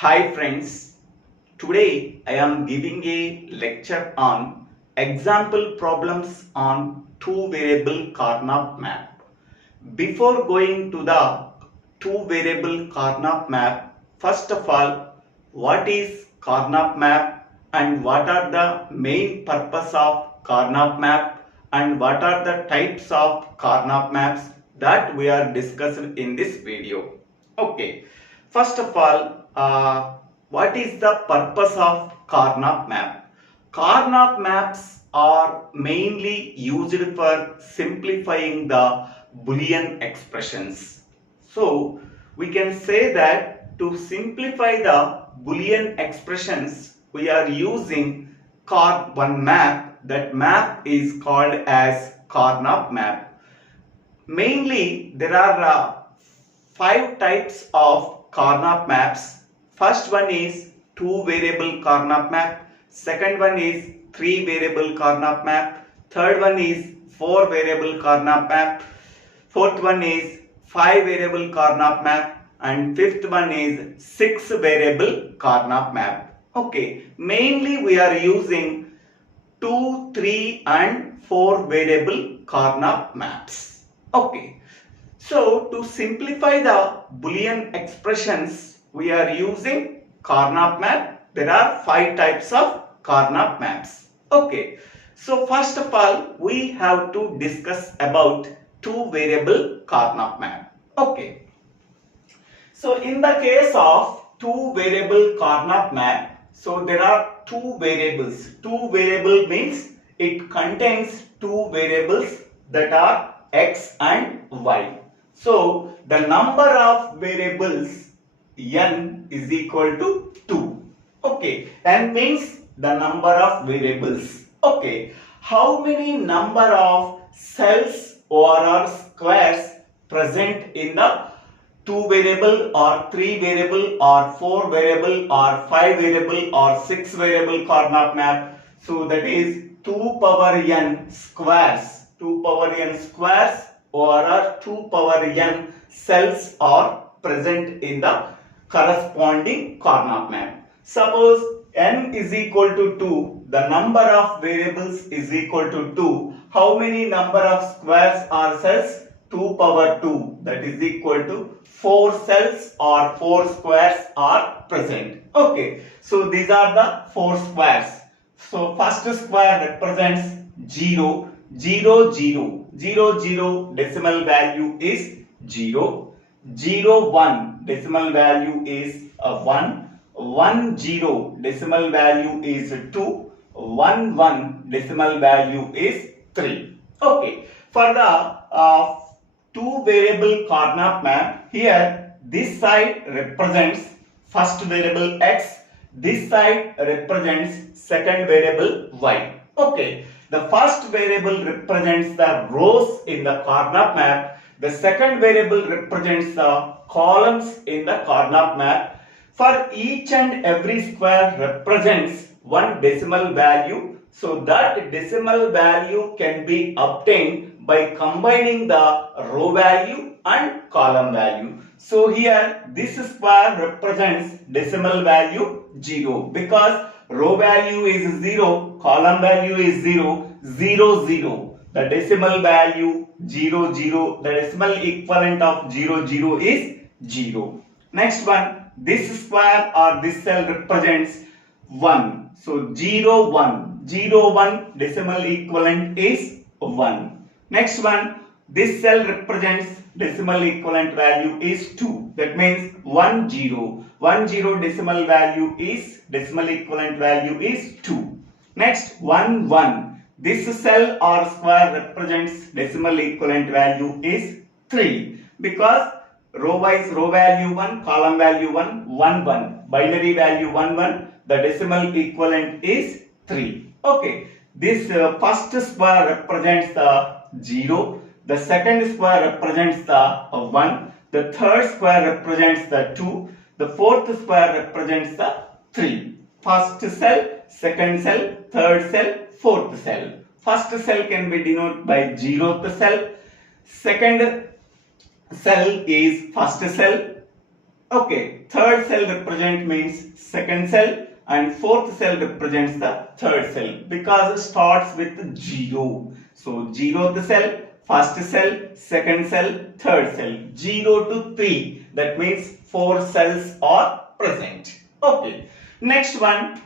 Hi friends, today I am giving a lecture on example problems on two variable Karnaugh map. Before going to the two variable Karnaugh map, first of all, what is Karnaugh map and what are the main purpose of Karnaugh map and what are the types of Karnaugh maps that we are discussing in this video. Okay, first of all, what is the purpose of Karnaugh map? Karnaugh maps are mainly used for simplifying the Boolean expressions. So we can say that to simplify the Boolean expressions, we are using one map. That map is called as Karnaugh map. Mainly, there are five types of Karnaugh maps. First one is two variable Karnaugh map. Second one is three variable Karnaugh map. Third one is four variable Karnaugh map. Fourth one is five variable Karnaugh map. And fifth one is six variable Karnaugh map. Okay, mainly we are using 2, 3 and 4 variable Karnaugh maps. Okay, so to simplify the Boolean expressions, we are using Karnaugh map. There are five types of Karnaugh maps. Okay, so first of all, we have to discuss about two variable Karnaugh map. Okay, so in the case of two variable Karnaugh map, so there are two variables. Two variable means it contains two variables that are x and y. So the number of variables n is equal to 2. Okay, n means the number of variables. Okay, how many number of cells or squares present in the two variable or three variable or four variable or five variable or six variable Karnaugh map? So that is 2 power n squares. 2 power n squares or 2 power n cells are present in the corresponding Karnaugh map. Suppose n is equal to 2, the number of variables is equal to 2. How many number of squares or cells? 2 power 2, that is equal to 4 cells or 4 squares are present. Okay, so these are the 4 squares. So first square represents 0, 0, 0, 0, 0, decimal value is 0, 0, 1, decimal value is 1, 1, 0, decimal value is 2, 1, 1, decimal value is 3. Okay, for the two variable Karnaugh map, here this side represents first variable x, this side represents second variable y. Okay, the first variable represents the rows in the Karnaugh map, the second variable represents the columns in the Karnaugh map. For each and every square represents one decimal value, so that decimal value can be obtained by combining the row value and column value. So here this square represents decimal value 0 because row value is 0, column value is 0, 0, 0. The decimal value 0, 0, the decimal equivalent of 0, 0 is 0. Next one, this square or this cell represents 1. So 0, 1, 0, 1, decimal equivalent is 1. Next one, this cell represents decimal equivalent value is 2. That means 1, 0. 1, 0 decimal value is, decimal equivalent value is 2. Next, 1, 1. This cell or square represents decimal equivalent value is 3. Because row wise, row value 1, column value 1, 1, 1. Binary value 1, 1. The decimal equivalent is 3. Okay. This first square represents the 0, the second square represents the 1, the third square represents the 2, the fourth square represents the 3. First cell, second cell, third cell, fourth cell. First cell can be denoted by 0th cell, second cell is first cell, Okay, third cell represent means second cell and fourth cell represents the third cell because it starts with 0. So 0th cell, first cell, second cell, third cell. 0 to 3, that means 4 cells are present. Okay, next one.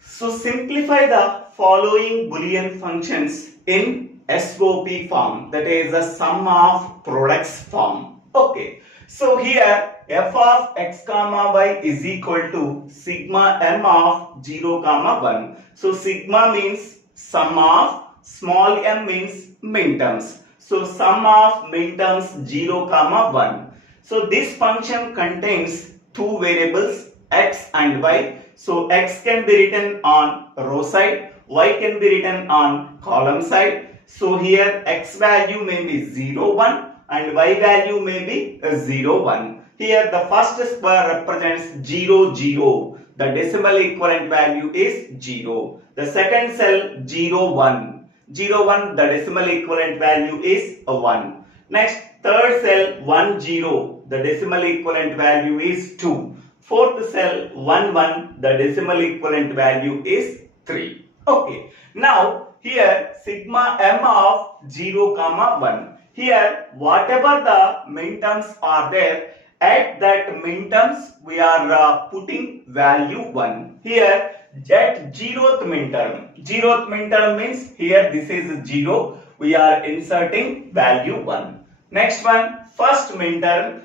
So simplify the following Boolean functions in SOP form, that is the sum of products form. Okay, so here f of x comma y is equal to sigma m of 0 comma 1. So sigma means sum of, small m means minterms. So sum of minterms 0 comma 1. So this function contains two variables x and y. So x can be written on row side, y can be written on column side. So here x value may be 0, 1 and y value may be 0, 1. Here the first square represents 0, 0. The decimal equivalent value is 0. The second cell 0, 1. 0, 1, the decimal equivalent value is 1. Next, third cell 1, 0. The decimal equivalent value is 2. Fourth cell 1, 1. The decimal equivalent value is 3. Okay. Now, here sigma m of 0 comma 1. Here whatever the minterms are there, at that minterms we are putting value 1. Here at 0th minterm means here this is 0, we are inserting value 1. Next one, first minterm.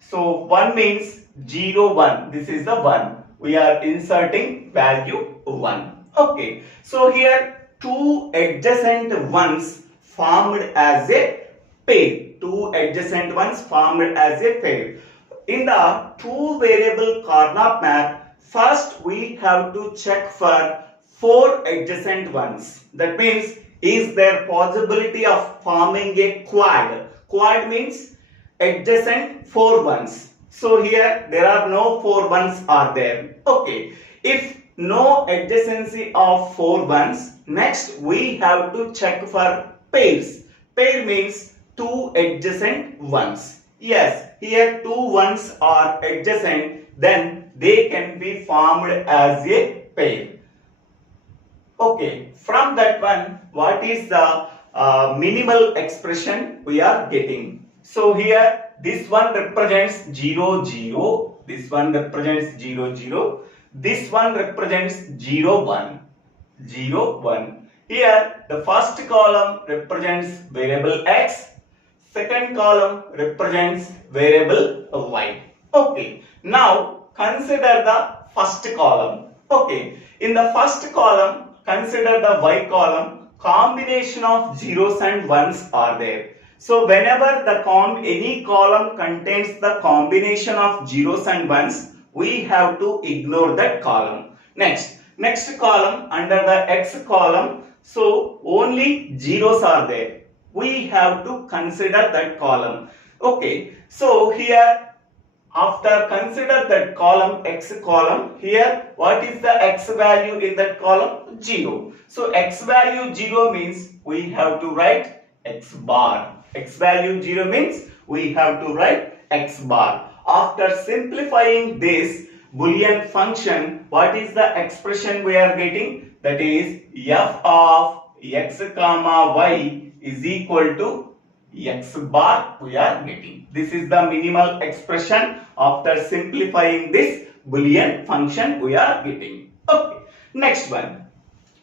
So 1 means 0, 1. This is the 1. We are inserting value 1. Okay. So here two adjacent ones formed as a pair. Two adjacent ones formed as a pair. In the two variable Karnaugh map, first we have to check for four adjacent ones. That means, is there possibility of forming a quad? Quad means adjacent four ones. So here there are no four ones are there. Okay. If no adjacency of four ones, next we have to check for pairs. Pair means two adjacent ones. Yes, here two ones are adjacent, then they can be formed as a pair. Okay, from that one, what is the minimal expression we are getting? So here this one represents 0, 0. This one represents 0, 0. This one represents 0, 1. 0, 1. Here the first column represents variable x. Second column represents variable y. Okay. Now consider the first column. Okay. In the first column, consider the y column. Combination of zeros and ones are there. So whenever the any column contains the combination of zeros and ones, we have to ignore that column. Next column, under the x column, so only zeros are there. We have to consider that column. Okay, so here after consider that column, x column, here what is the x value in that column? 0. So x value 0 means we have to write x bar. X value 0 means we have to write x bar. After simplifying this Boolean function, what is the expression we are getting? That is f of x comma y is equal to x bar we are getting. This is the minimal expression after simplifying this Boolean function we are getting. Okay, next one.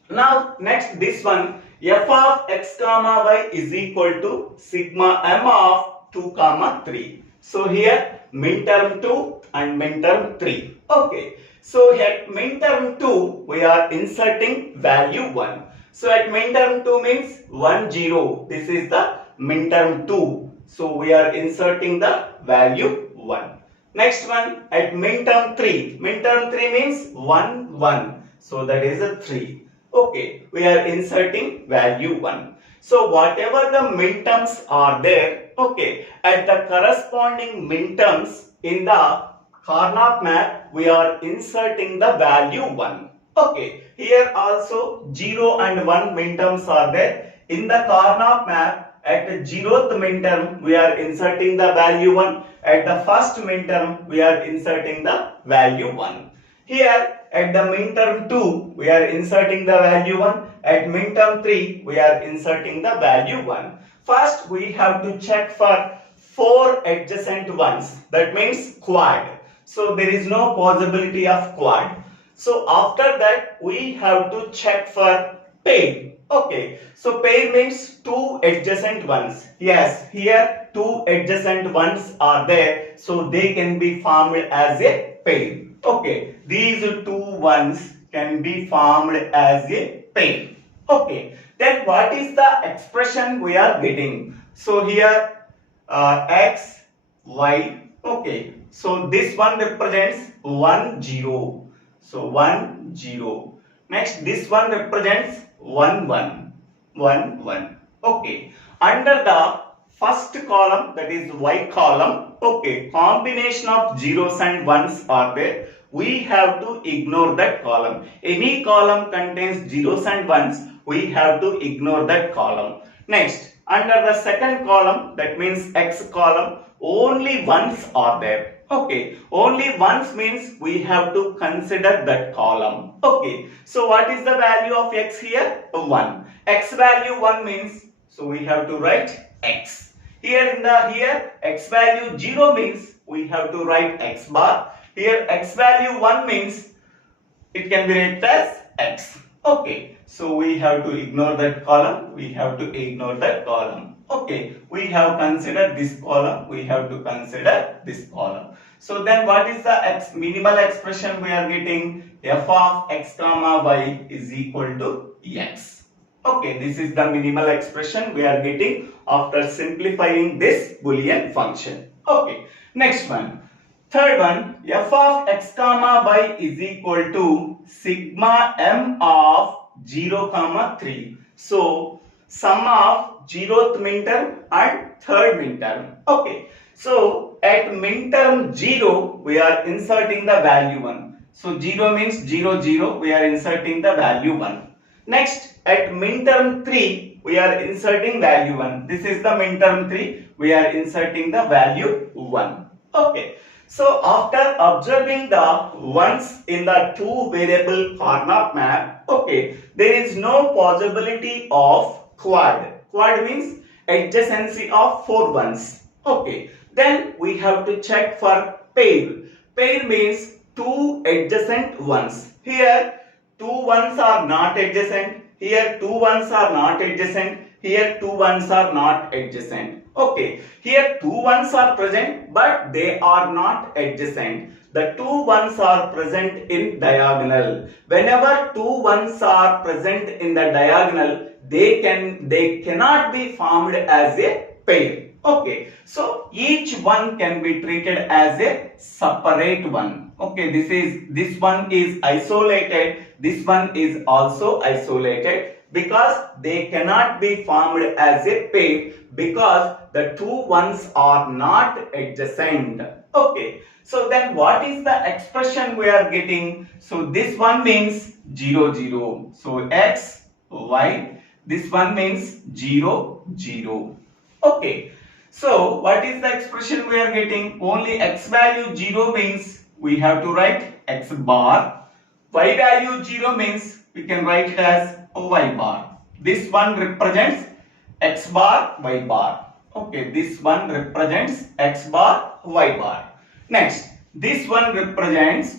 Now next this one, f of x comma y is equal to sigma m of 2 comma 3. So here minterm 2 and minterm 3. Okay, so at minterm 2 we are inserting value 1. So at minterm 2 means 1, 0. This is the minterm 2. So we are inserting the value 1. Next one, at minterm 3. Minterm 3 means 1, 1. So that is a 3. Okay, we are inserting value 1. So whatever the minterms are there, okay, at the corresponding minterms in the Karnaugh map, we are inserting the value 1. Okay, here also 0 and 1 minterms are there. In the Karnaugh map, at the 0th minterm we are inserting the value 1. At the first minterm we are inserting the value 1. Here at the minterm 2 we are inserting the value 1. At minterm 3 we are inserting the value 1. First we have to check for 4 adjacent ones. That means quad. So there is no possibility of quad. So after that we have to check for pair. Okay, so pair means 2 adjacent ones. Yes, here 2 adjacent ones are there, so they can be formed as a pair. Okay, these 2 ones can be formed as a pair. Okay, then what is the expression we are getting? So here x, y. Okay, so this one represents 1 0. So 1 0. Next this one represents 1 1 1 1. Okay, under the first column, that is y column, okay, combination of zeros and ones are there. We have to ignore that column. Any column contains zeros and ones, we have to ignore that column. Next, under the second column, that means x column, only ones are there. Okay, only ones means we have to consider that column. Okay, so what is the value of x here? 1. X value 1 means, so we have to write x. Here x value 0 means we have to write x bar. Here x value 1 means it can be written as x. Okay, so we have to ignore that column. We have to ignore that column. Okay, we have considered this column. We have to consider this column. So then what is the minimal expression we are getting? F of x comma y is equal to x. Okay, this is the minimal expression we are getting after simplifying this Boolean function. Okay, next one. Third one, f of x comma y is equal to sigma m of 0 comma 3. So sum of 0th minterm and 3rd minterm. Okay, so at minterm 0 we are inserting the value 1. So 0 means 0 0, we are inserting the value 1. Next, at minterm 3 we are inserting value 1. This is the minterm 3, we are inserting the value 1. Okay, so after observing the ones in the 2 variable Karnaugh map, okay, there is no possibility of quad. Quad means adjacency of 4 ones. Okay, then we have to check for pair. Pair means 2 adjacent ones. Here 2 ones are not adjacent. Here 2 ones are not adjacent. Here 2 ones are not adjacent. Okay, here 2 ones are present but they are not adjacent. The 2 ones are present in diagonal. Whenever 2 ones are present in the diagonal, they cannot be formed as a pair. Okay, so each one can be treated as a separate one. Okay, this one is isolated, this one is also isolated, because they cannot be formed as a pair because the 2 ones are not adjacent. Okay, so then what is the expression we are getting? So this one means 0 0. So x, y, this one means 0 0. Okay, so what is the expression we are getting? Only x value 0 means we have to write x bar. Y value 0 means we can write it as y bar. This one represents x bar, y bar. Okay, this one represents x bar, y bar. Next, this one represents,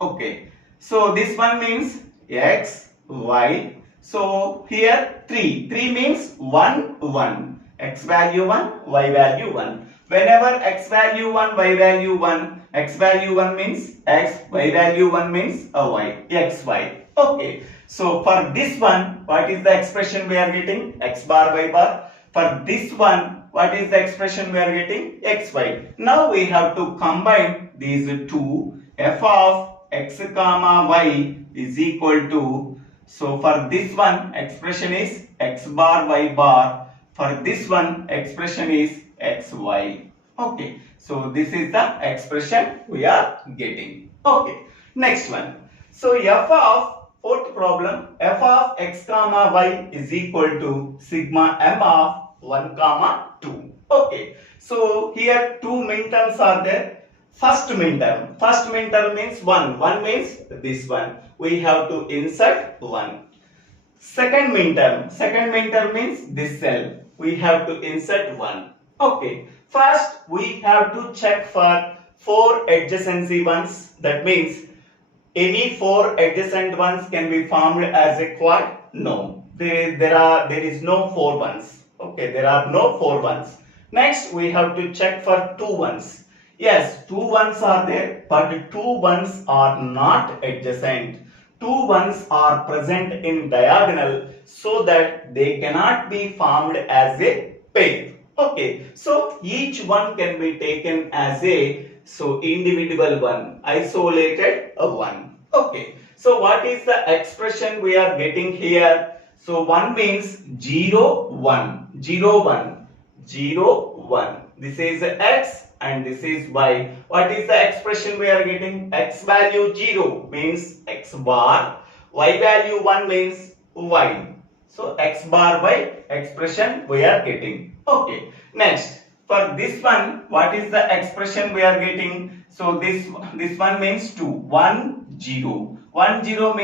okay, so this one means x, y. So here 3 means 1 1. X value 1, y value 1. Whenever x value 1, y value 1, x value 1 means x, y value 1 means y, x, y. Okay, so for this one, what is the expression we are getting? X bar, y bar. For this one, what is the expression we are getting? X, y. Now we have to combine these two. F of x comma y is equal to, so for this one, expression is x bar, y bar. For this one, expression is x, y. Okay, so this is the expression we are getting. Okay, next one. So f of Fourth problem, f of x comma y is equal to sigma m of 1 comma 2. Okay, so here two minterms are there. First minterm means 1. 1 means this one. We have to insert 1. Second minterm means this cell. We have to insert 1. Okay, first we have to check for 4 adjacency ones. That means any 4 adjacent ones can be formed as a quad? No. There is no 4 ones. Okay, there are no 4 ones. Next, we have to check for 2 ones. Yes, 2 ones are there, but 2 ones are not adjacent. 2 ones are present in diagonal so that they cannot be formed as a pair. Okay, so each one can be taken as a individual one, isolated one. Okay, so what is the expression we are getting here? So 1 means 0, 1, 0, 1, 0, 1. This is x and this is y. What is the expression we are getting? X value 0 means x bar, y value 1 means y. So x bar y expression we are getting. Okay, next for this one, what is the expression we are getting? So this one means 2. 1, 0. 1, 0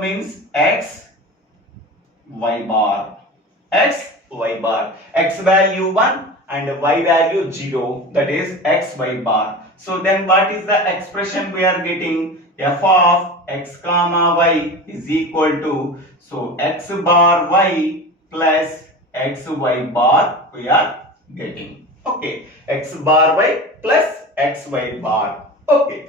means x, y bar. X, y bar. X value 1 and y value 0. That is x, y bar. So then what is the expression we are getting? F of x comma y is equal to, so x bar y plus x, y bar we are getting. Okay, x bar y plus x, y bar. Okay.